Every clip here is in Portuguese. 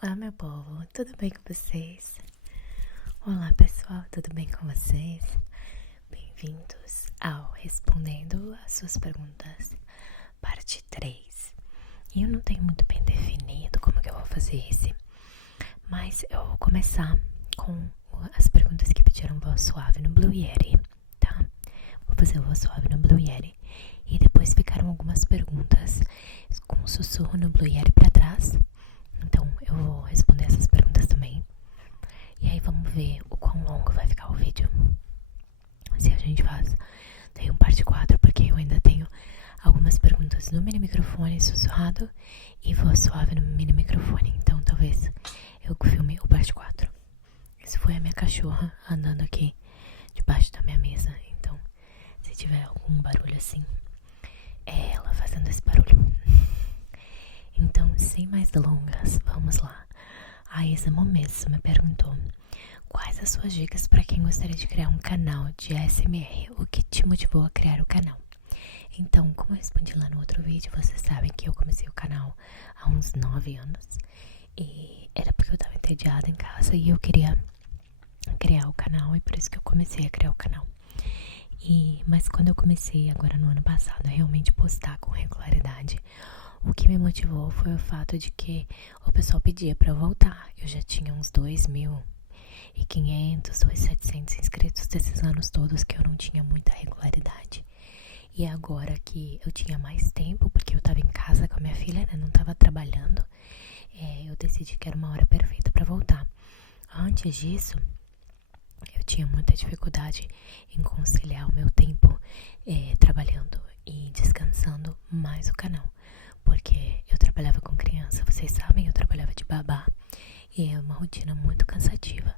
Olá, meu povo, tudo bem com vocês? Olá, pessoal, tudo bem com vocês? Bem-vindos ao Respondendo as Suas Perguntas, parte 3. Eu não tenho muito bem definido como que eu vou fazer esse, mas eu vou começar com as perguntas que pediram voz suave no Blue Yeti, tá? Vou fazer voz suave no Blue Yeti e depois ficaram algumas perguntas com sussurro no Blue Yeti pra trás. Então eu vou responder essas perguntas também. E aí vamos ver o quão longo vai ficar o vídeo. Se a gente faz daí um parte 4, porque eu ainda tenho algumas perguntas no mini microfone sussurrado e voz suave no mini microfone. Então talvez eu filme o parte 4. Isso foi a minha cachorra andando aqui debaixo da minha mesa. Então se tiver algum barulho assim, é ela fazendo esse barulho. Então, sem mais delongas, vamos lá. A Isa Momesso me perguntou: quais as suas dicas para quem gostaria de criar um canal de ASMR? O que te motivou a criar o canal? Então, como eu respondi lá no outro vídeo, vocês sabem que eu comecei o canal há uns 9 anos. E era porque eu estava entediada em casa e eu queria criar o canal, e por isso que eu comecei a criar o canal. Mas quando eu comecei agora no ano passado a realmente postar com regularidade, o que me motivou foi o fato de que o pessoal pedia pra eu voltar. Eu já tinha uns 2.500, 2.700 inscritos desses anos todos que eu não tinha muita regularidade. E agora que eu tinha mais tempo, porque eu tava em casa com a minha filha, né, não tava trabalhando, eu decidi que era uma hora perfeita pra voltar. Antes disso, eu tinha muita dificuldade em conciliar o meu tempo trabalhando e descansando mais o canal. Porque eu trabalhava com criança, vocês sabem, eu trabalhava de babá. E é uma rotina muito cansativa.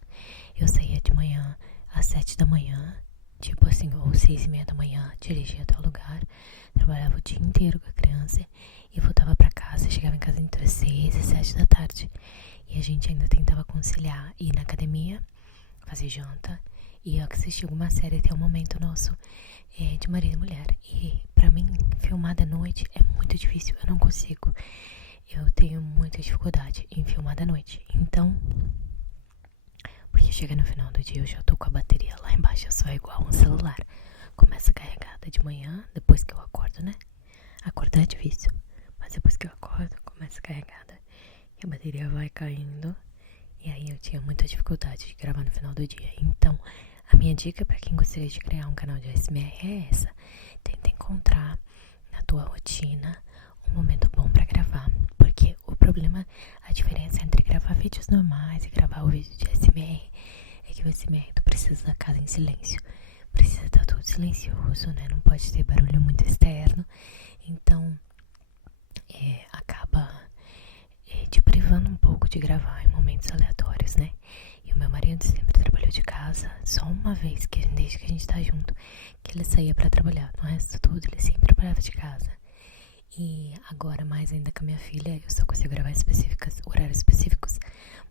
Eu saía de manhã às 7 da manhã, tipo assim, ou 6:30 da manhã, dirigia até o lugar. Trabalhava o dia inteiro com a criança e voltava pra casa, chegava em casa entre as 6 e 7 da tarde. E a gente ainda tentava conciliar ir na academia, fazer janta e assistir alguma série até o momento nosso de marido e mulher. E pra mim, filmar da noite é muito difícil, eu não consigo. Eu tenho muita dificuldade em filmar da noite. Então, porque chega no final do dia eu já tô com a bateria lá embaixo, eu sou igual um celular. Começa carregada de manhã, depois que eu acordo, né? Acordar é difícil, mas depois que eu acordo, começa carregada e a bateria vai caindo. E aí eu tinha muita dificuldade de gravar no final do dia. Então, a minha dica para quem gostaria de criar um canal de ASMR é essa: tenta encontrar na tua rotina um momento bom para gravar. Porque o problema, a diferença entre gravar vídeos normais e gravar o vídeo de ASMR é que o ASMR tu precisa da casa em silêncio. Precisa estar tudo silencioso, né? Não pode ter barulho muito externo. Então, acaba te privando um pouco de gravar em momentos aleatórios, né? E o meu marido sempre trabalhou de casa, só uma vez, desde que a gente tá junto, que ele saía pra trabalhar. No resto tudo, ele sempre trabalhava de casa. E agora, mais ainda com a minha filha, eu só consigo gravar horários específicos,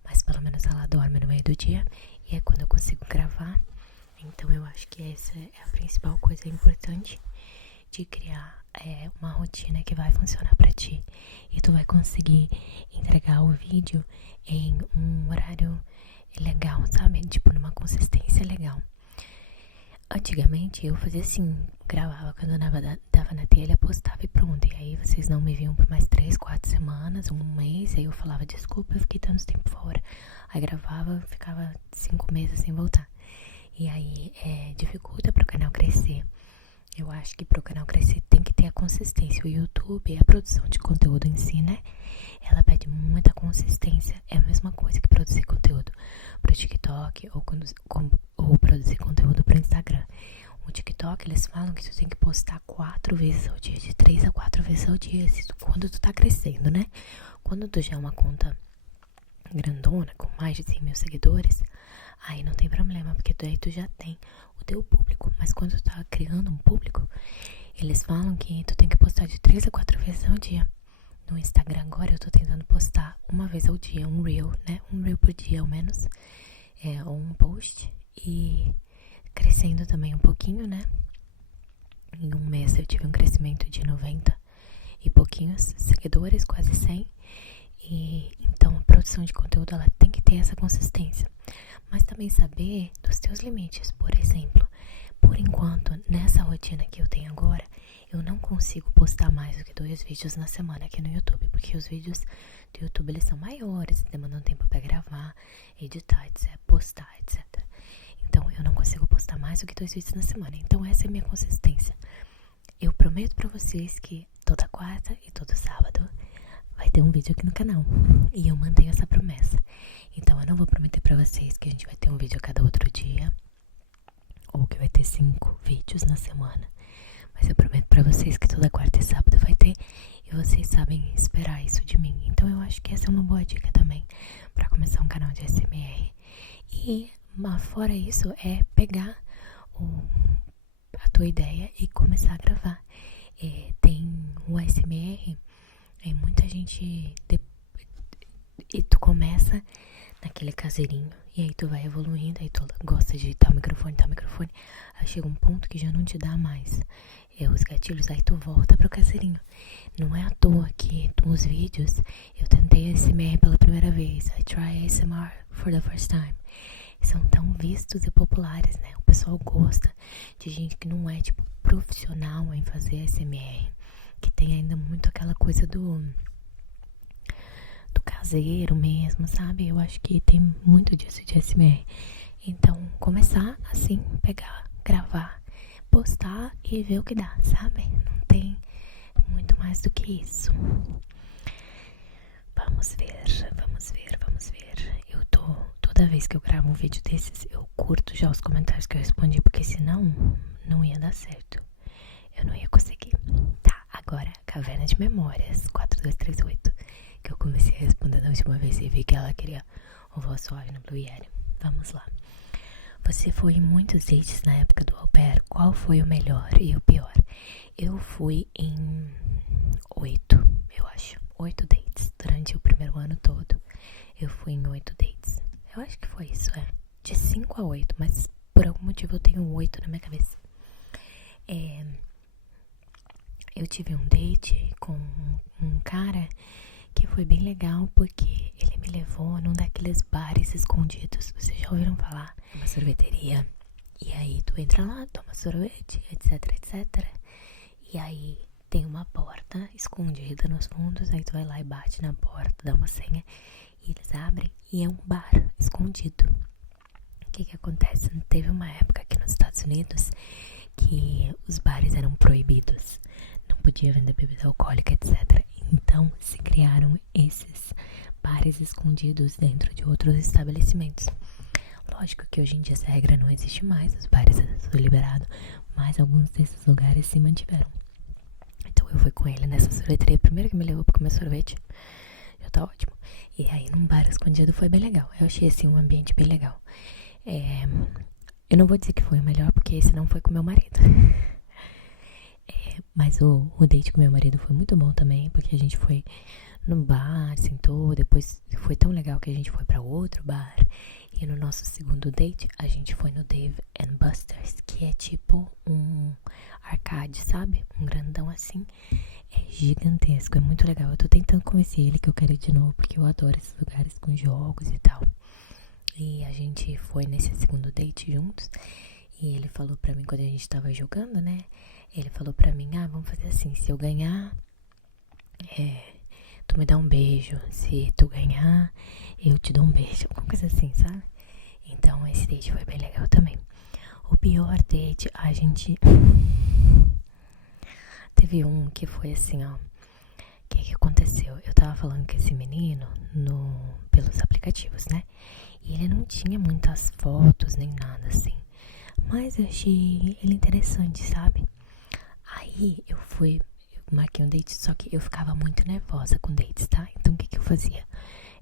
mas pelo menos ela dorme no meio do dia, e é quando eu consigo gravar. Então eu acho que essa é a principal coisa importante de criar uma rotina que vai funcionar pra ti. E tu vai conseguir entregar o vídeo em um horário legal, sabe? Tipo, numa consistência legal. Antigamente eu fazia assim, gravava quando eu dava na telha, postava e pronto. E aí vocês não me viam por mais 3, 4 semanas, um mês. Aí eu falava: desculpa, eu fiquei tanto tempo fora. Aí gravava, ficava 5 meses sem voltar. E aí dificulta pro canal crescer. Eu acho que pro canal crescer tem que ter a consistência. O YouTube, a produção de conteúdo em si, né? Ela pede muita consistência. É a mesma coisa que produzir conteúdo pro TikTok ou produzir conteúdo pro Instagram. O TikTok, eles falam que tu tem que postar 4 vezes ao dia, de 3 a 4 vezes ao dia, quando tu tá crescendo, né? Quando tu já é uma conta grandona, com mais de 100 mil seguidores, aí não tem problema, porque daí tu já tem o teu público. Mas quando tu tá criando um público, eles falam que tu tem que postar de 3 a 4 vezes ao dia. No Instagram agora eu tô tentando postar uma vez ao dia, um reel, né? Um reel por dia ao menos, ou um post. E crescendo também um pouquinho, né? Em um mês eu tive um crescimento de 90 e pouquinhos seguidores, quase 100. E então a produção de conteúdo, ela tem que ter essa consistência. Mas também saber dos teus limites. Por exemplo, por enquanto, nessa rotina que eu tenho agora, eu não consigo postar mais do que 2 vídeos na semana aqui no YouTube, porque os vídeos do YouTube, eles são maiores, demandam tempo pra gravar, editar, etc, postar, etc. Então, eu não consigo postar mais do que 2 vídeos na semana. Então, essa é a minha consistência. Eu prometo pra vocês que toda quarta e todo sábado vai ter um vídeo aqui no canal. E eu mantenho essa promessa. Então, eu não vou prometer pra vocês que a gente vai ter um vídeo a cada outro dia, ou que vai ter 5 vídeos na semana. Mas eu prometo pra vocês que toda quarta e sábado vai ter. E vocês sabem esperar isso de mim. Então eu acho que essa é uma boa dica também pra começar um canal de ASMR. E fora isso, é pegar a tua ideia e começar a gravar. Tem o ASMR, muita gente... E tu começa naquele caseirinho, e aí tu vai evoluindo, aí tu gosta de tal microfone, aí chega um ponto que já não te dá mais os gatilhos, aí tu volta pro caseirinho. Não é à toa que nos vídeos eu tentei ASMR pela primeira vez, I try ASMR for the first time. São tão vistos e populares, né? O pessoal gosta de gente que não é tipo profissional em fazer ASMR, que tem ainda muito aquela coisa do caseiro mesmo, sabe? Eu acho que tem muito disso de ASMR. Então, começar assim, pegar, gravar, postar e ver o que dá, sabe? Não tem muito mais do que isso. Vamos ver. Toda vez que eu gravo um vídeo desses, eu curto já os comentários que eu respondi, porque senão não ia dar certo. Eu não ia conseguir. Tá, agora, Caverna de Memórias 4238. Que eu comecei a responder da última vez e vi que ela queria o voz suave no Blue Yeti. Vamos lá. Você foi em muitos dates na época do au pair. Qual foi o melhor e o pior? Eu fui em 8, eu acho. 8 dates durante o primeiro ano todo. Eu fui em 8 dates. Eu acho que foi isso, de 5 a 8, mas por algum motivo eu tenho 8 na minha cabeça. Eu tive um date com um cara que foi bem legal, porque ele me levou num daqueles bares escondidos. Vocês já ouviram falar? Uma sorveteria. E aí tu entra lá, toma sorvete, etc, etc. E aí tem uma porta escondida nos fundos. Aí tu vai lá e bate na porta, dá uma senha, e eles abrem, e é um bar escondido. O que acontece? Teve uma época aqui nos Estados Unidos que os bares eram proibidos. Não podia vender bebida alcoólica, etc. Então se criaram esses bares escondidos dentro de outros estabelecimentos. Lógico que hoje em dia essa regra não existe mais, os bares são liberados, mas alguns desses lugares se mantiveram. Então eu fui com ele nessa sorveteria, primeiro que me levou pra comer sorvete, já tá ótimo. E aí num bar escondido foi bem legal, eu achei assim um ambiente bem legal. Eu não vou dizer que foi o melhor, porque esse não foi com meu marido. Mas o date com meu marido foi muito bom também, porque a gente foi no bar, sentou, depois foi tão legal que a gente foi pra outro bar. E no nosso segundo date, a gente foi no Dave and Buster's, que é tipo um arcade, sabe? Um grandão assim. É gigantesco, é muito legal. Eu tô tentando convencer ele que eu quero ir de novo, porque eu adoro esses lugares com jogos e tal. E a gente foi nesse segundo date juntos. E ele falou pra mim, quando a gente tava jogando, né? Ele falou pra mim, vamos fazer assim, se eu ganhar, tu me dá um beijo. Se tu ganhar, eu te dou um beijo. Alguma coisa assim, sabe? Então esse date foi bem legal também. O pior date, a gente... Teve um que foi assim, ó. O que aconteceu? Eu tava falando com esse menino pelos aplicativos, né? E ele não tinha muitas fotos nem nada assim. Mas eu achei ele interessante, sabe? Aí eu marquei um date, só que eu ficava muito nervosa com dates, tá? Então o que eu fazia?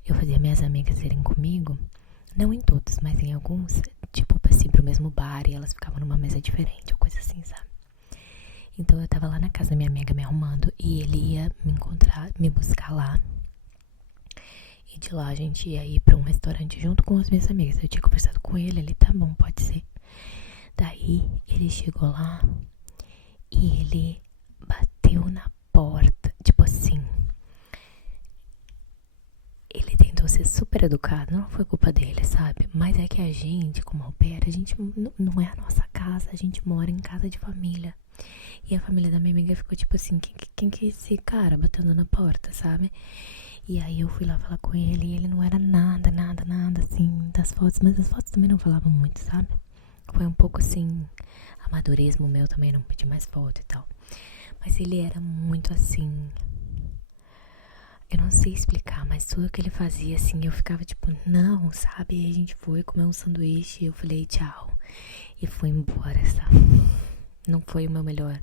Eu fazia minhas amigas irem comigo, não em todos, mas em alguns, tipo assim, pro mesmo bar, e elas ficavam numa mesa diferente, ou coisa assim, sabe? Então eu tava lá na casa da minha amiga me arrumando, e ele ia me buscar lá. E de lá a gente ia ir pra um restaurante junto com as minhas amigas. Eu tinha conversado com ele tá bom, pode ser. Daí ele chegou lá e ele bateu na porta, tipo assim. Ele tentou eu ser super educado, não foi culpa dele, sabe? Mas é que a gente, como au pair, a gente não é a nossa casa, a gente mora em casa de família. E a família da minha amiga ficou tipo assim, quem que é esse cara batendo na porta, sabe? E aí eu fui lá falar com ele e ele não era nada, assim, das fotos. Mas as fotos também não falavam muito, sabe? Foi um pouco assim, amadorismo meu também, não pedi mais foto e tal. Mas ele era muito assim, eu não sei explicar, mas tudo que ele fazia assim, eu ficava tipo, não, sabe? E a gente foi comer um sanduíche e eu falei tchau. E fui embora, sabe? Não foi o meu melhor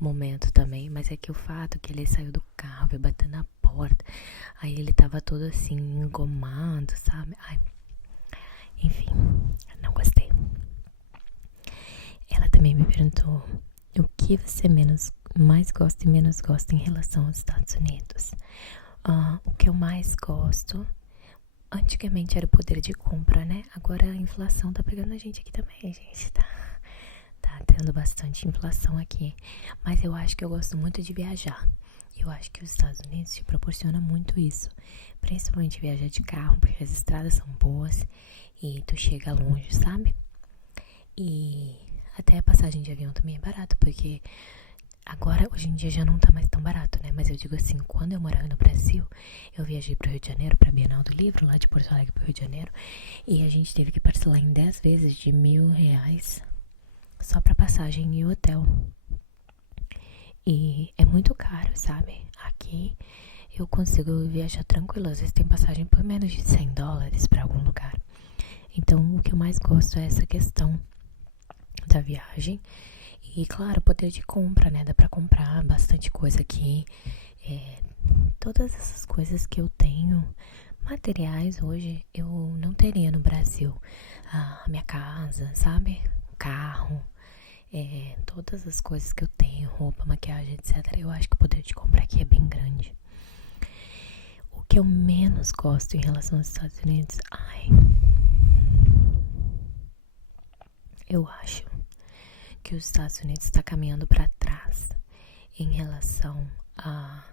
momento também, mas é que o fato que ele saiu do carro e bateu na porta, aí ele tava todo assim, engomado, sabe? Ai, enfim, não gostei. Ela também me perguntou o que você mais gosta e menos gosta em relação aos Estados Unidos. O que eu mais gosto, antigamente era o poder de compra, né? Agora a inflação tá pegando a gente aqui também, gente, tá tendo bastante inflação aqui. Mas eu acho que eu gosto muito de viajar. Eu acho que os Estados Unidos te proporciona muito isso. Principalmente viajar de carro, porque as estradas são boas e tu chega longe, sabe? E até a passagem de avião também é barata, porque agora, hoje em dia já não tá mais tão barato, né? Mas eu digo assim, quando eu morava no Brasil, eu viajei pro Rio de Janeiro, pra Bienal do Livro, lá de Porto Alegre pro Rio de Janeiro, e a gente teve que parcelar em 10 vezes de R$1.000 só pra passagem e hotel. E é muito caro, sabe? Aqui eu consigo viajar tranquilo. Às vezes tem passagem por menos de $100 pra algum lugar. Então o que eu mais gosto é essa questão da viagem. E claro, poder de compra, né? Dá pra comprar bastante coisa aqui. Todas essas coisas que eu tenho, materiais hoje, eu não teria no Brasil. A minha casa, sabe? Carro. Todas as coisas que eu tenho, roupa, maquiagem, etc. Eu acho que o poder de compra aqui é bem grande. O que eu menos gosto em relação aos Estados Unidos, eu acho que os Estados Unidos está caminhando para trás em relação a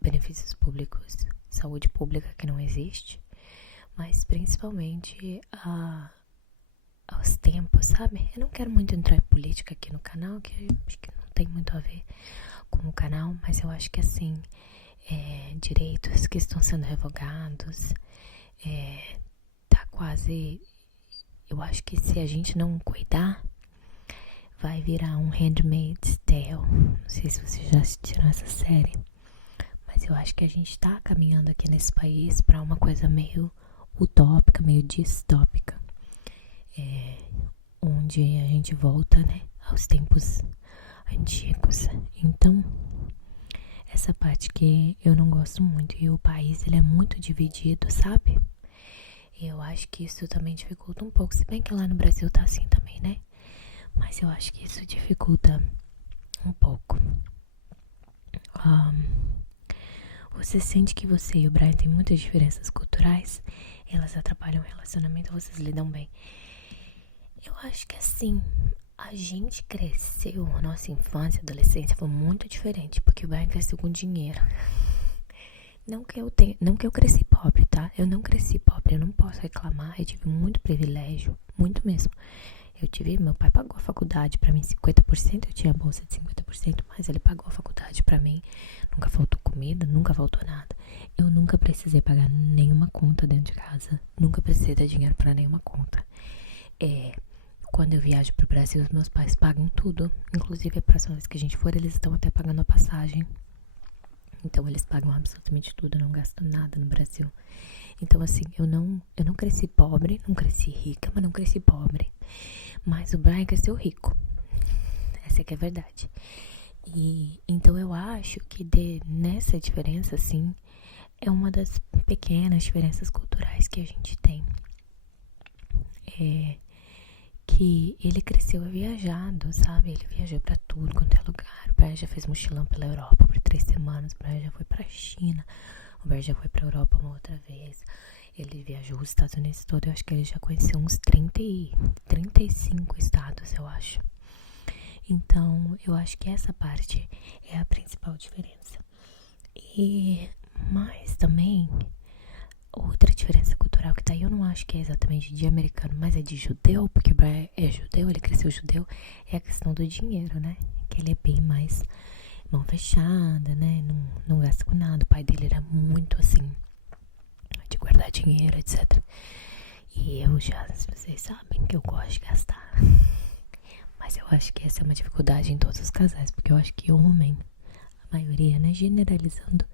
benefícios públicos, saúde pública que não existe, mas principalmente aos tempos, sabe? Eu não quero muito entrar em política aqui no canal, que acho que não tem muito a ver com o canal, mas eu acho que assim, direitos que estão sendo revogados, tá quase, eu acho que se a gente não cuidar, vai virar um Handmaid's Tale. Não sei se vocês já assistiram essa série, mas eu acho que a gente tá caminhando aqui nesse país pra uma coisa meio utópica, meio distópica. Onde a gente volta, né, aos tempos antigos. Então, essa parte que eu não gosto muito. E o país, ele é muito dividido, sabe? E eu acho que isso também dificulta um pouco. Se bem que lá no Brasil tá assim também, né? Mas eu acho que isso dificulta um pouco. Você sente que você e o Brian têm muitas diferenças culturais? Elas atrapalham o relacionamento ou vocês lidam bem? Eu acho que assim, a gente cresceu, nossa infância, adolescência foi muito diferente, porque o Brian cresceu com dinheiro. Não que eu cresci pobre, tá? Eu não cresci pobre, eu não posso reclamar, eu tive muito privilégio, muito mesmo. Meu pai pagou a faculdade pra mim 50%, eu tinha bolsa de 50%, mas ele pagou a faculdade pra mim. Nunca faltou comida, nunca faltou nada. Eu nunca precisei pagar nenhuma conta dentro de casa, nunca precisei dar dinheiro pra nenhuma conta. Quando eu viajo pro Brasil, os meus pais pagam tudo. Inclusive, a próxima vez que a gente for, eles estão até pagando a passagem. Então, eles pagam absolutamente tudo. Eu não gasto nada no Brasil. Então, assim, eu não cresci pobre. Não cresci rica, mas não cresci pobre. Mas o Brian cresceu rico. Essa é que é a verdade. E, então, eu acho que nessa diferença, assim, é uma das pequenas diferenças culturais que a gente tem. Que ele cresceu viajado, sabe? Ele viajou pra tudo quanto é lugar. O Brian já fez mochilão pela Europa por 3 semanas. O Brian já foi pra China. O Brian já foi pra Europa uma outra vez. Ele viajou os Estados Unidos todo. Eu acho que ele já conheceu uns 35 estados, eu acho. Então, eu acho que essa parte é a principal diferença. Mas também outra diferença cultural que tá aí, eu não acho que é exatamente de americano, mas é de judeu, porque o Brian é judeu, ele cresceu judeu, é a questão do dinheiro, né? Que ele é bem mais mão fechada, né? Não gasta com nada. O pai dele era muito assim, de guardar dinheiro, etc. E eu já, vocês sabem que eu gosto de gastar. Mas eu acho que essa é uma dificuldade em todos os casais, porque eu acho que o homem, a maioria, né, generalizando,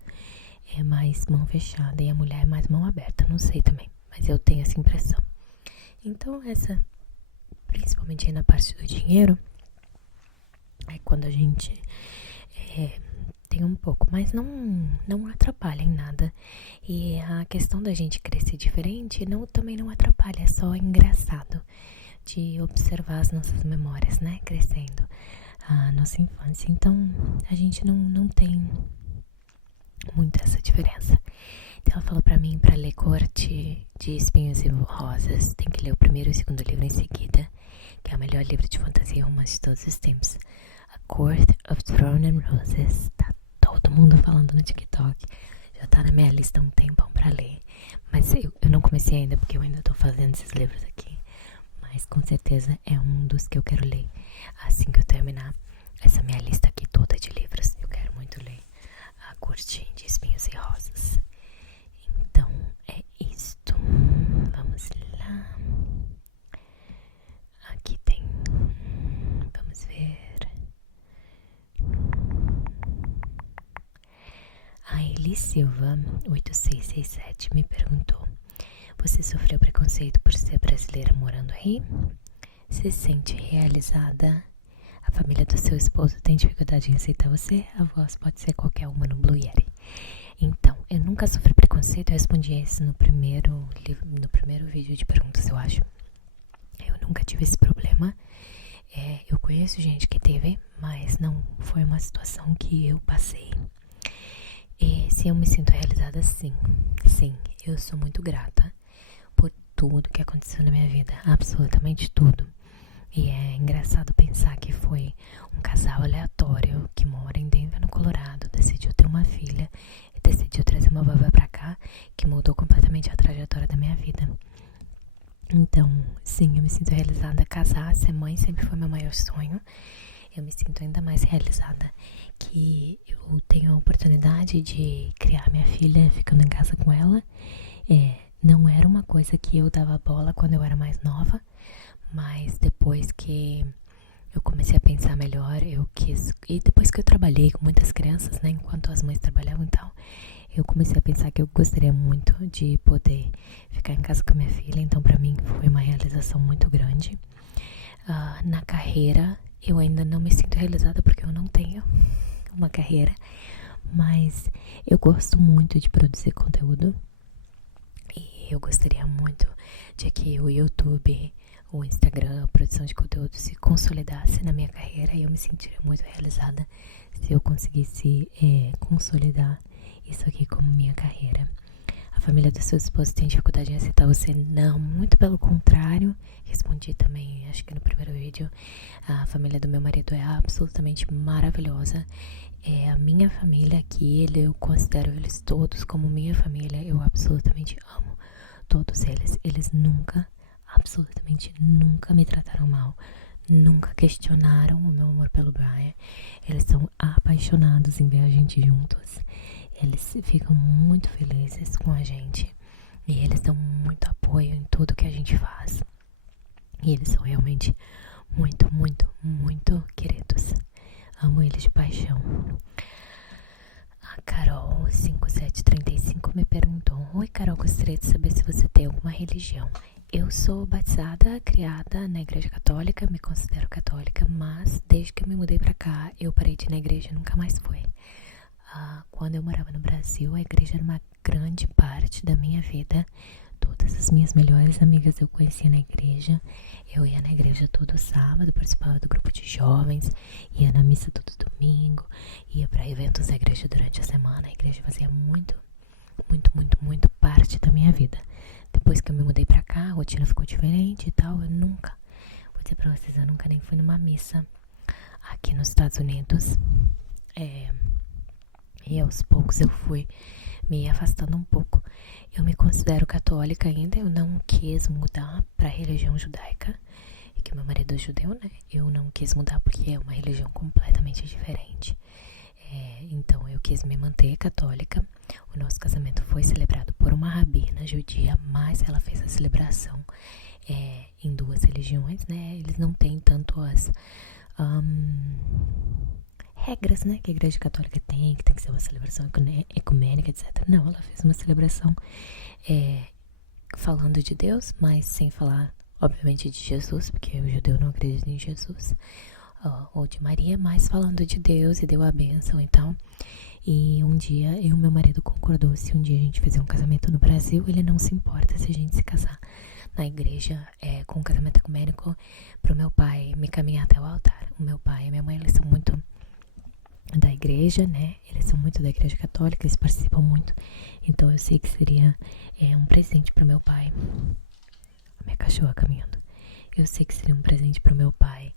é mais mão fechada e a mulher é mais mão aberta. Não sei também, mas eu tenho essa impressão. Então essa, principalmente aí na parte do dinheiro, é quando a gente tem um pouco, mas não atrapalha em nada. E a questão da gente crescer diferente também não atrapalha, é só engraçado de observar as nossas memórias, né, crescendo, a nossa infância. Então a gente não tem muito essa diferença. Então ela falou pra mim pra ler Corte de Espinhos e Rosas, tem que ler o primeiro e o segundo livro em seguida, que é o melhor livro de fantasia e romance de todos os tempos. A Court of Thorns and Roses. Tá todo mundo falando no TikTok. Já tá na minha lista há um tempão pra ler. Mas eu não comecei ainda, porque eu ainda tô fazendo esses livros aqui. Mas com certeza é um dos que eu quero ler assim que eu terminar essa minha lista aqui toda de livros. Eu quero muito ler A Corte de Espinhos e Rosas. Então é isto. Vamos lá. Aqui tem. Vamos ver. A Eli Silva 8667 me perguntou: você sofreu preconceito por ser brasileira morando aí? Se sente realizada? A família do seu esposo tem dificuldade em aceitar você? A voz pode ser qualquer uma no Blue Yeti. Então, eu nunca sofri preconceito. Eu respondi isso no primeiro vídeo de perguntas, eu acho. Eu nunca tive esse problema. Eu conheço gente que teve, mas não foi uma situação que eu passei. E se eu me sinto realizada, sim. Sim, eu sou muito grata por tudo que aconteceu na minha vida. Absolutamente tudo. E é engraçado pensar que foi um casal aleatório que mora em Denver, no Colorado, decidiu ter uma filha e decidiu trazer uma babá pra cá, que mudou completamente a trajetória da minha vida. Então, sim, eu me sinto realizada. Casar, ser mãe sempre foi meu maior sonho. Eu me sinto ainda mais realizada que eu tenho a oportunidade de criar minha filha ficando em casa com ela. Não era uma coisa que eu dava bola quando eu era mais nova, mas depois que eu comecei a pensar melhor, eu quis. E depois que eu trabalhei com muitas crianças, né, enquanto as mães trabalhavam e tal, eu comecei a pensar que eu gostaria muito de poder ficar em casa com a minha filha. Então pra mim foi uma realização muito grande. Na carreira, eu ainda não me sinto realizada porque eu não tenho uma carreira, mas eu gosto muito de produzir conteúdo e eu gostaria muito de que o YouTube, o Instagram, a produção de conteúdo se consolidasse na minha carreira, e eu me sentiria muito realizada se eu conseguisse consolidar isso aqui como minha carreira. A família do seu esposo tem dificuldade em aceitar você? Não, muito pelo contrário. Respondi também, acho que no primeiro vídeo. A família do meu marido é absolutamente maravilhosa. É a minha família aqui, eu considero eles todos como minha família. Eu absolutamente amo todos eles. Eles nunca, absolutamente nunca me trataram mal. Nunca questionaram o meu amor pelo Brian. Eles são apaixonados em ver a gente juntos. Eles ficam muito felizes com a gente. E eles dão muito apoio em tudo que a gente faz. E eles são realmente muito, muito, muito queridos. Amo eles de paixão. A Carol 5735 me perguntou: oi Carol, gostaria de saber se você tem alguma religião. Eu sou batizada, criada na igreja católica, me considero católica, mas desde que eu me mudei pra cá, eu parei de ir na igreja e nunca mais fui. Quando eu morava no Brasil, a igreja era uma grande parte da minha vida. Todas as minhas melhores amigas eu conhecia na igreja. Eu ia na igreja todo sábado, participava do grupo de jovens, ia na missa todo domingo, ia para eventos da igreja durante a semana. A igreja fazia muito, muito, muito, muito parte da minha vida. Depois que eu me mudei pra cá, a rotina ficou diferente e tal. Eu nunca, vou dizer pra vocês, eu nunca nem fui numa missa aqui nos Estados Unidos. E aos poucos eu fui me afastando um pouco. Eu me considero católica ainda, eu não quis mudar para a religião judaica, e que meu marido é judeu, né? Eu não quis mudar porque é uma religião completamente diferente. Então eu quis me manter católica. O nosso casamento foi celebrado por uma rabina judia, mas ela fez a celebração em duas religiões, né? Eles não têm tanto as regras, né, que a igreja católica tem, que tem que ser uma celebração ecumênica, etc. Não, ela fez uma celebração falando de Deus, mas sem falar, obviamente, de Jesus, porque o judeu não acredita em Jesus, ou de Maria, mas falando de Deus, e deu a bênção e tal. E um dia, eu e meu marido concordou, se um dia a gente fizer um casamento no Brasil, ele não se importa se a gente se casar na igreja com um casamento ecumênico, pro meu pai me caminhar até o altar. O meu pai e minha mãe, eles são muito da igreja, né? Eles são muito da igreja católica, eles participam muito. Então eu sei que seria um presente pro meu pai. A minha cachorra caminhando. Eu sei que seria um presente pro meu pai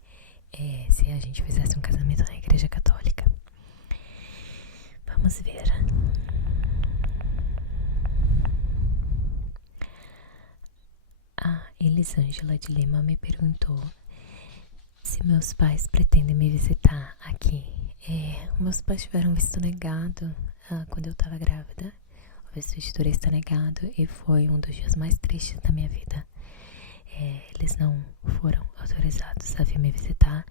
se a gente fizesse um casamento na igreja católica. Vamos ver. A Elisângela de Lima me perguntou se meus pais pretendem me visitar aqui. Meus pais tiveram visto negado quando eu tava grávida. O visto de turista negado, e foi um dos dias mais tristes da minha vida. Eles não foram autorizados a vir me visitar,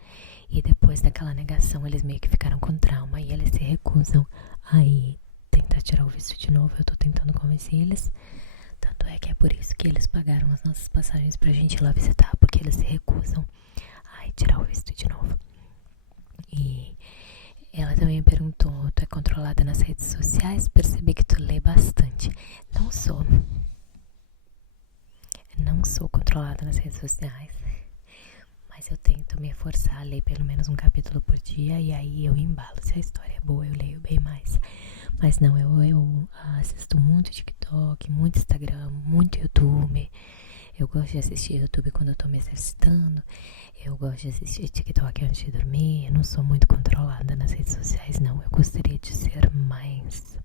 e depois daquela negação eles meio que ficaram com trauma e eles se recusam a ir tentar tirar o visto de novo. Eu tô tentando convencer eles, tanto é que é por isso que eles pagaram as nossas passagens pra gente ir lá visitar, porque eles se recusam a tirar o visto de novo. E ela também me perguntou: tu é controlada nas redes sociais? Percebi que tu lê bastante. Não sou controlada nas redes sociais, mas eu tento me forçar a ler pelo menos um capítulo por dia, e aí eu embalo. Se a história é boa, eu leio bem mais. Mas não, eu assisto muito TikTok, muito Instagram, muito YouTube. Eu gosto de assistir YouTube quando eu tô me exercitando. Eu gosto de assistir TikTok antes de dormir. Eu não sou muito controlada nas redes sociais, não. Eu gostaria de ser mais.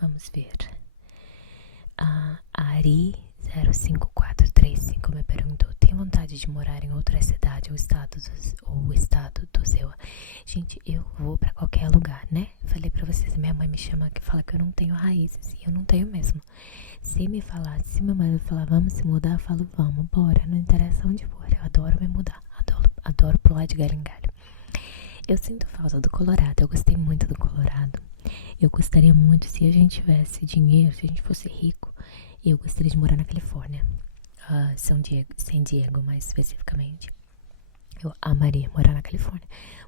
Vamos ver. A Ari05435 me perguntou: tem vontade de morar em outra cidade ou estado do seu? Gente, eu vou pra qualquer lugar, né? Falei pra vocês, minha mãe me chama, que fala que eu não tenho raízes, e eu não tenho mesmo. Se meu marido falar vamos se mudar, eu falo vamos, bora, não interessa onde for. Eu adoro me mudar, adoro pular de galho em galho. Eu sinto falta do Colorado, eu gostei muito do Colorado. Eu gostaria muito, se a gente tivesse dinheiro, se a gente fosse rico, eu gostaria de morar na Califórnia. San Diego, mais especificamente. Eu amaria morar na Califórnia,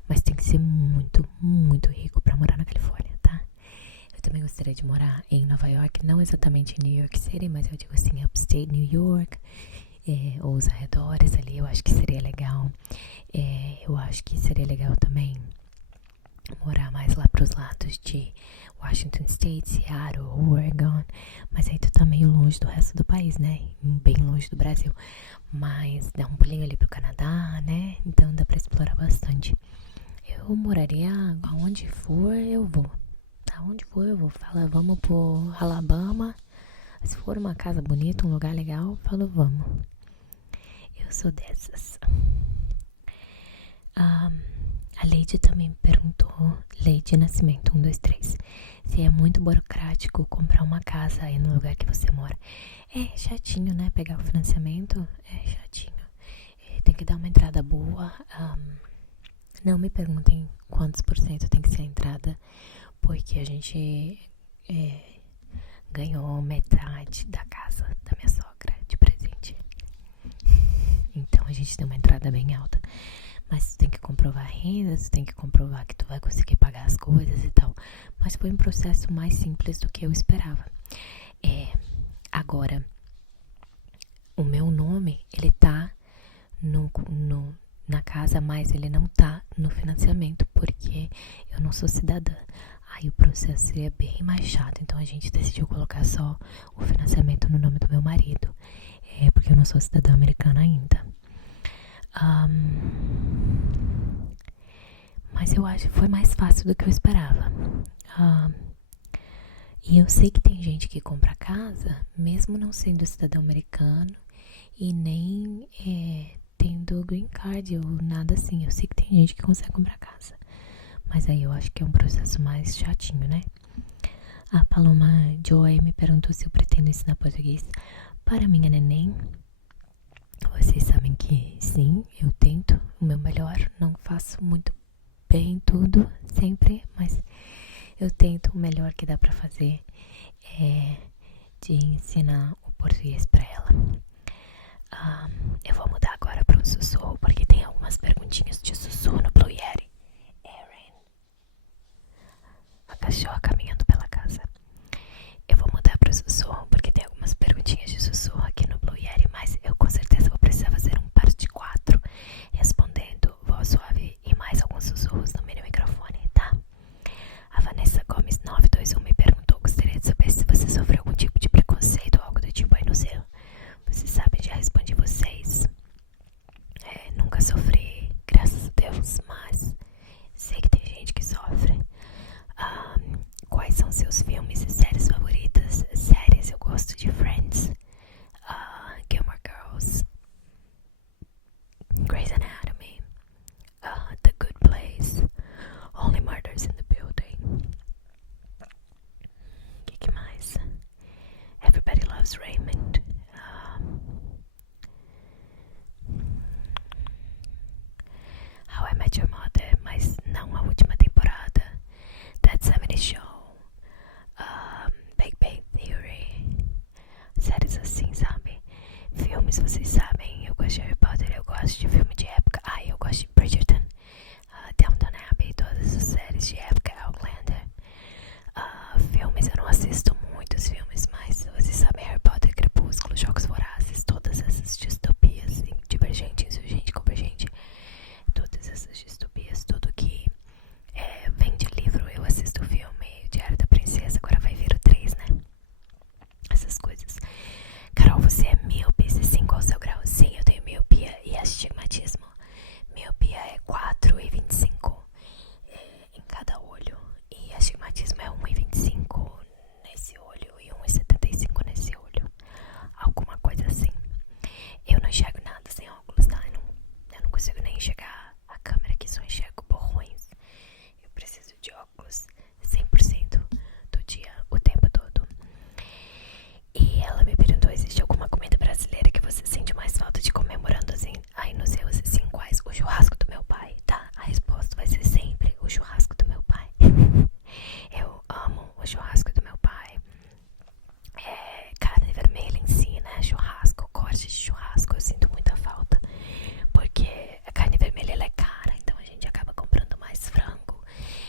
mas tem que ser muito, muito rico pra morar na Califórnia, tá? Eu também gostaria de morar em Nova York, não exatamente em New York City, mas eu digo assim, upstate New York, ou os arredores ali, eu acho que seria legal. Eu acho que seria legal também morar mais lá pros lados de Washington State, Seattle, Oregon, mas aí tu tá meio longe do resto do país, né? Bem longe do Brasil, mas dá um pulinho ali pro Canadá, né? Então dá pra explorar bastante. Eu moraria aonde for, eu vou. Aonde for eu vou. Fala, vamos pro Alabama. Se for uma casa bonita, um lugar legal, falo, vamos. Eu sou dessas. A Leide também perguntou, Leide Nascimento 123, se é muito burocrático comprar uma casa aí no lugar que você mora. É chatinho, né? Pegar o financiamento é chatinho. Tem que dar uma entrada boa. Não me perguntem quantos por cento tem que ser a entrada, porque a gente ganhou metade da casa da minha sogra de presente. Então a gente tem uma entrada bem alta. Mas tu tem que comprovar a renda, tu tem que comprovar que tu vai conseguir pagar as coisas e tal. Mas foi um processo mais simples do que eu esperava. Agora, o meu nome, ele tá na casa, mas ele não tá no financiamento, porque eu não sou cidadã. Aí o processo seria bem mais chato, então a gente decidiu colocar só o financiamento no nome do meu marido. Porque eu não sou cidadã americana ainda. Mas eu acho que foi mais fácil do que eu esperava. E eu sei que tem gente que compra casa, mesmo não sendo cidadão americano e nem tendo green card ou nada assim. Eu sei que tem gente que consegue comprar casa, mas aí eu acho que é um processo mais chatinho, né? A Paloma Joy me perguntou se eu pretendo ensinar português para minha neném. Vocês sabem que sim, eu tento o meu melhor. Não faço muito bem tudo sempre, mas eu tento o melhor que dá pra fazer de ensinar o português pra ela. Eu vou mudar agora para um sussurro, porque tem algumas perguntinhas de sussurro no Blue Yeti. Erin, a cachorra caminhando pela casa. Eu vou mudar para o sussurro, porque tem algumas perguntinhas de sussurro aqui no Blue Yeti, mas eu com certeza vou precisar fazer um parte 4 respondendo voz suave e mais alguns sussurros no mini microfone, tá? A Vanessa Gomes 921 me perguntou: gostaria de saber se você sofreu algum tipo de preconceito ou algo do tipo aí no seu. Vocês sabem, já respondi vocês. Nunca sofri, graças a Deus, mas sei que tem gente que sofre. Quais são seus filmes e séries favoritas? Séries, eu gosto de Friends, Gilmore Girls, Grey's Anatomy, The Good Place, Only Murders in the Building. Que mais? Everybody Loves Raymond. How I Met Your Mother, mas não a última temporada. That 70 Show, Big Bang Theory, séries assim, sabe? Filmes, vocês sabem, eu gosto de Harry Potter, eu gosto de filme de época. Eu gosto de Bridgerton, Downton Abbey, todas as séries de época, Outlander. Filmes, eu não assisto muitos filmes, mas vocês sabem, Harry Potter, Crepúsculo, Jogos Vorazes, todas essas distopias, Divergente, Insurgente, Convergente, todas essas distopias, tudo que vem de livro, eu assisto o filme. O Diário da Princesa, agora vai vir o 3, né? Essas coisas. Carol, você é míope? Se sim, qual o seu grau? Sim, eu tenho miopia e astigmatismo. Miopia é 4,25 em cada olho, e astigmatismo é 1,25 nesse olho e 1,75 nesse olho, alguma coisa assim. Eu não enxergo nada sem óculos, tá? Eu não consigo nem enxergar a câmera aqui, só enxergo borrões. Eu preciso de óculos 100% do dia, o tempo todo. E ela me perguntou: existe alguma comida brasileira que você sente mais falta de comemorando assim, aí nos seus, assim, quais? O churrasco do meu pai, tá? A resposta vai ser sempre o churrasco do meu pai. Eu amo o churrasco do meu pai. Carne vermelha em si, né? Churrasco, corte de churrasco, eu sinto muita falta, porque a carne vermelha ela é cara, então a gente acaba comprando mais frango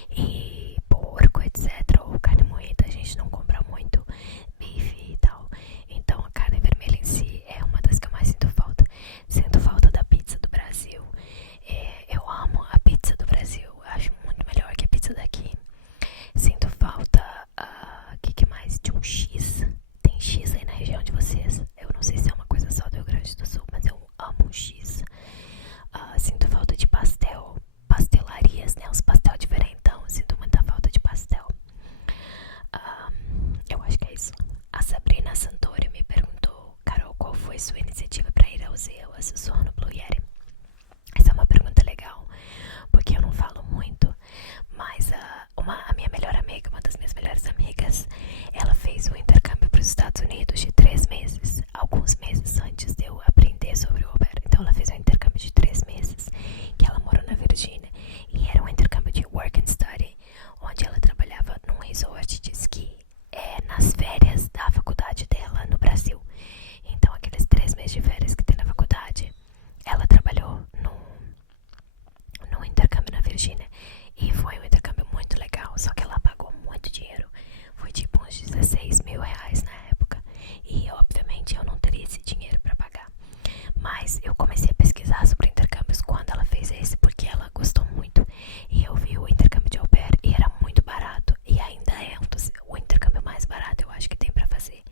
e porco, etc. Ou carne moída, a gente não compra muito bife e tal. Então a carne vermelha em si é uma das que eu mais sinto falta. Sinto falta da pizza do Brasil. Eu amo a pizza do Brasil, acho muito melhor que a pizza daqui. Sinto falta, que mais? De um X. Tem X aí na região de vocês? Eu não sei se é uma coisa só do Rio Grande do Sul, mas eu amo um X. Sinto falta de pastel, pastelarias, né? Os pastel diferentão, sinto muita falta de pastel. Eu acho que é isso. A Sabrina Santori me perguntou: Carol, qual foi sua iniciativa para ir ao Zeo, a sussurro no Blue Yeti? Essa é uma pergunta legal, porque eu não falo muito, mas a minha melhor amiga, uma das minhas melhores amigas, ela fez um intercâmbio para os Estados Unidos de 3 meses, alguns meses antes de eu aprender sobre o Au Pair. Então ela fez um intercâmbio de 3 meses, que ela morou na Virgínia, e era um intercâmbio de work and study, onde ela trabalhava num resort de esqui, nas férias da faculdade dela no Brasil. Então aqueles 3 meses de férias que tem na faculdade, ela trabalhou no intercâmbio na Virgínia, e foi um intercâmbio muito legal, só que ela pagou muito dinheiro, foi tipo uns 16 mil reais na época, e obviamente eu não teria esse dinheiro para pagar, mas eu comecei a pesquisar sobre intercâmbios quando ela fez esse, porque ela gostou muito, e eu vi o intercâmbio de Au Pair e era muito barato, e ainda é o intercâmbio mais barato, eu acho que tem para fazer.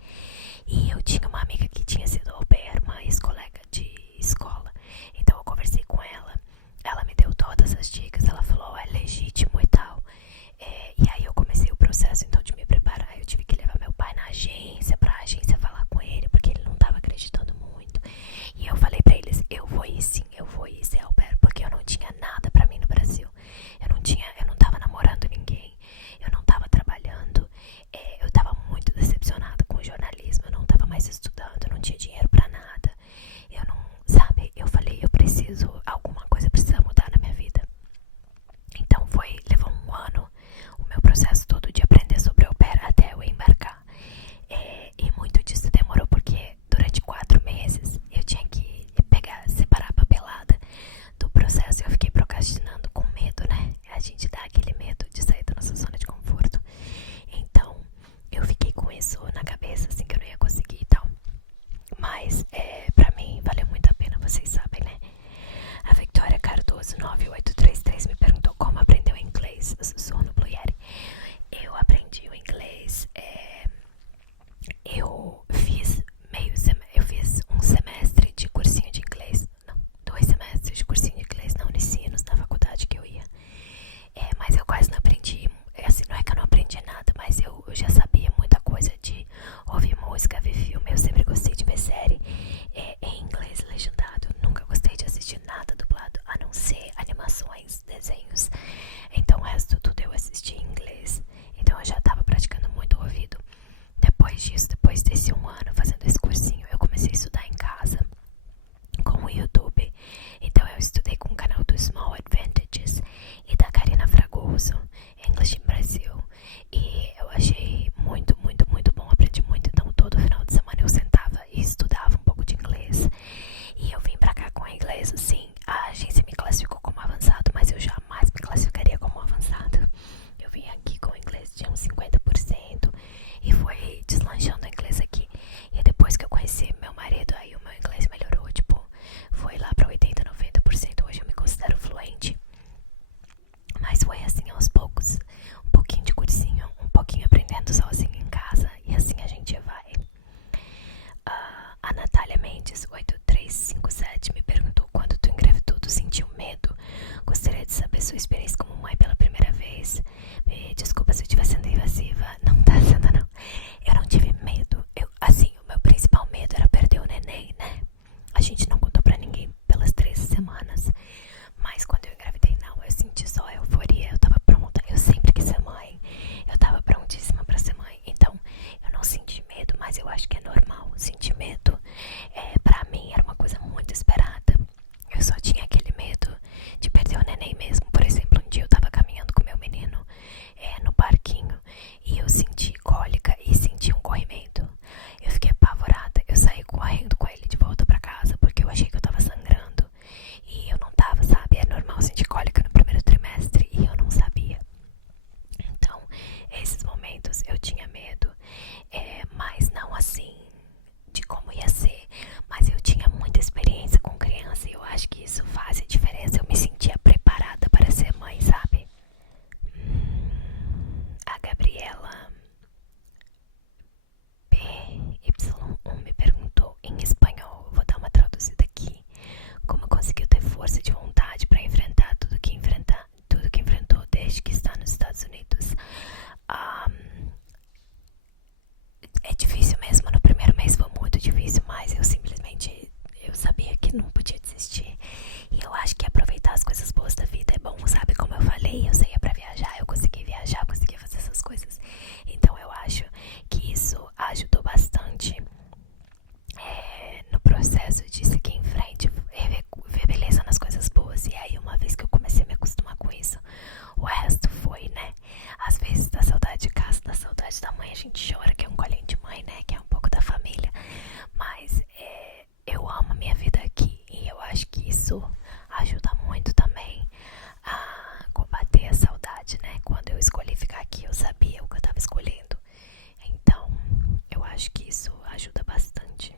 não tive medo. Assim, o meu principal medo era perder o neném, né? A gente não contou pra ninguém pelas 3 semanas. Mas quando eu engravidei, não, eu senti só euforia. Eu tava pronta, eu sempre quis ser mãe. Eu tava prontíssima pra ser mãe. Então, eu não senti medo, mas eu acho que é normal sentir medo. Pra mim, era uma coisa muito esperada. Eu só tinha aquele medo de perder o neném mesmo. Por exemplo, um dia eu tava caminhando com meu menino no parquinho e eu senti cólica e senti um corrimento. Eu fiquei apavorada. Eu saí correndo com ele de volta pra casa porque eu achei que eu tava sangrando. E eu não tava, sabe? É normal sentir cólica no primeiro trimestre e eu não sabia. Então, esses momentos eu tinha medo, mas não assim de como ia ser. Mas eu tinha muita experiência com criança e eu acho que isso faz a diferença. Eu me sentia preparada para ser mãe, sabe? A Gabriela PY1 me perguntou em espanhol. Eu vou dar uma traduzida aqui. Como conseguiu ter força de vontade para enfrentar tudo que enfrentou desde que está nos Estados Unidos? É difícil mesmo. No primeiro mês foi muito difícil, mas eu sabia que não podia desistir. E eu acho que aproveitar as coisas boas da vida é bom, sabe? Como eu falei, eu saía pra viajar, eu consegui viajar, consegui fazer essas coisas. Então eu acho que isso ajudou bastante no processo de seguir em frente, ver beleza nas coisas boas. E aí, uma vez que eu comecei a me acostumar com isso, o resto foi, né? Às vezes da saudade de casa, da saudade da mãe, a gente chora, que é um colinho de mãe, né? Que é um pouco da família. Mas eu amo a minha vida aqui e eu acho que isso ajuda muito também a combater a saudade, né? Quando eu escolhi ficar aqui, eu sabia o que eu tava escolhendo. Então, eu acho que isso ajuda bastante.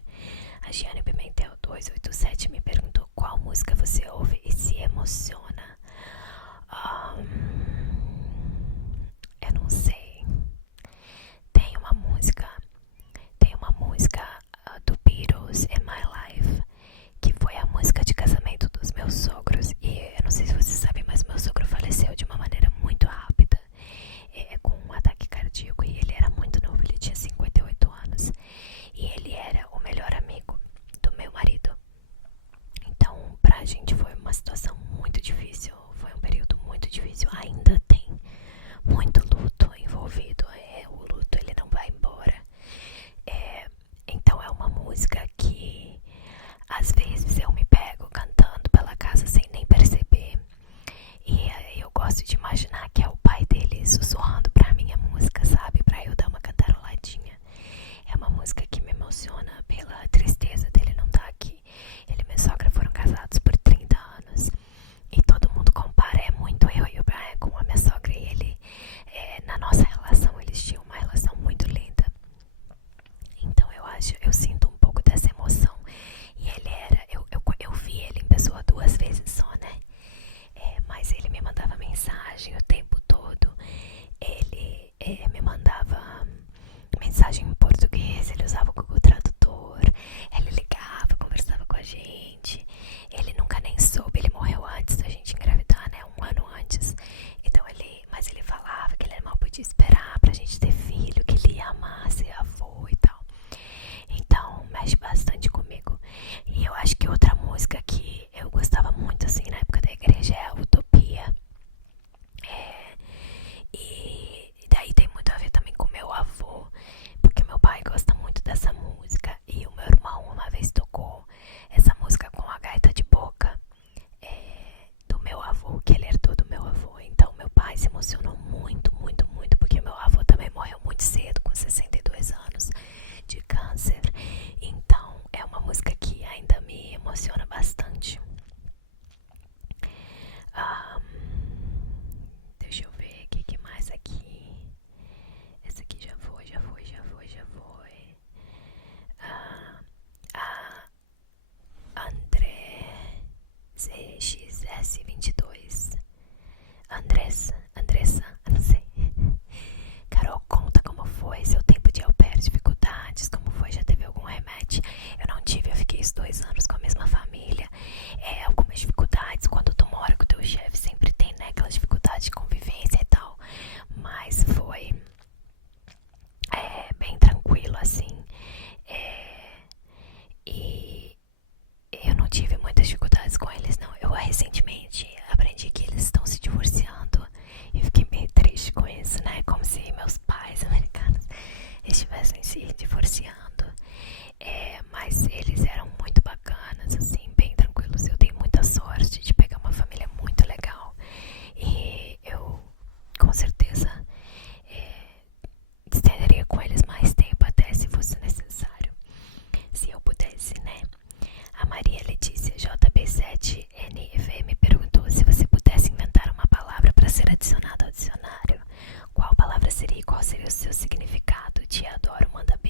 A Giane Pimentel 287 me perguntou qual música você ouve e se emociona. Eu não sei. Tem uma música do Beatles, In My Life, que foi a música de casamento dos meus sogros. E eu não sei se vocês sabem, mas meu sogro faleceu de uma maneira muito rápida, com um ataque cardíaco. E ele era muito novo, ele tinha 58 anos. E ele era o melhor amigo do meu marido. Então, pra gente foi uma situação muito difícil. Foi um período muito difícil. Ainda tem muito luto envolvido. O luto, ele não vai embora. Então é uma música que às vezes eu me pego cantando pela casa sem nem perceber. E eu gosto de imaginar que é o pai dele sussurrando pra mim a música, sabe? Pra eu dar uma cantaroladinha. É uma música que me emociona pela tristeza dele não estar aqui. Ele e minha sogra foram casados por 30 anos. E todo mundo compara muito eu e o Brian com a minha sogra e ele. Na nossa relação, eles tinham uma relação muito linda. Então eu sinto um pouco dessa emoção. E ele era, eu vi ele em pessoa 2 vezes só, né? Mas ele me mandava mensagem o tempo todo. Ele me mandava mensagem em português, ele usava o Google Tradutor. Ele ligava, conversava com a gente. Ele nunca nem soube, ele morreu antes da gente engravidar, né? 1 ano antes. Então mas ele falava que ele mal podia esperar pra gente ter filho, que ele ia amar ser avô e tal. Então,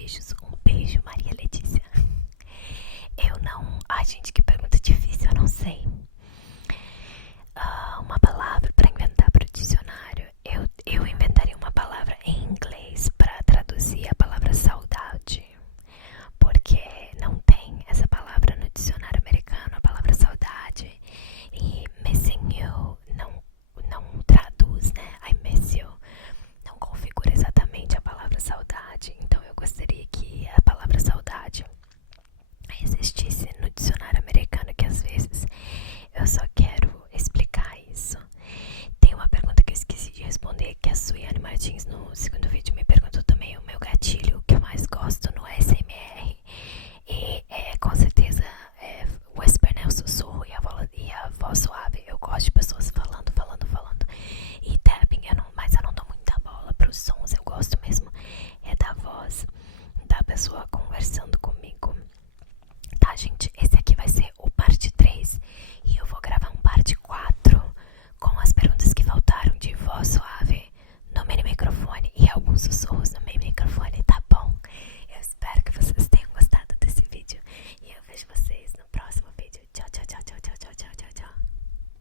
beijos. Um beijo, Maria Letícia. Eu não... Ai, gente, que pergunta difícil, eu não sei. Uma palavra para inventar para o dicionário. Eu inventaria uma palavra em inglês para traduzir a palavra saudade. Porque não tem essa palavra no dicionário americano, a palavra saudade. E missing you não traduz, né? I miss you. Não configura exatamente a palavra saudade. Então eu gostaria que a palavra saudade existisse no dicionário americano, que às vezes eu só quero explicar isso. Tem uma pergunta que eu esqueci de responder, que a Suiane Martins no segundo vídeo me perguntou também o meu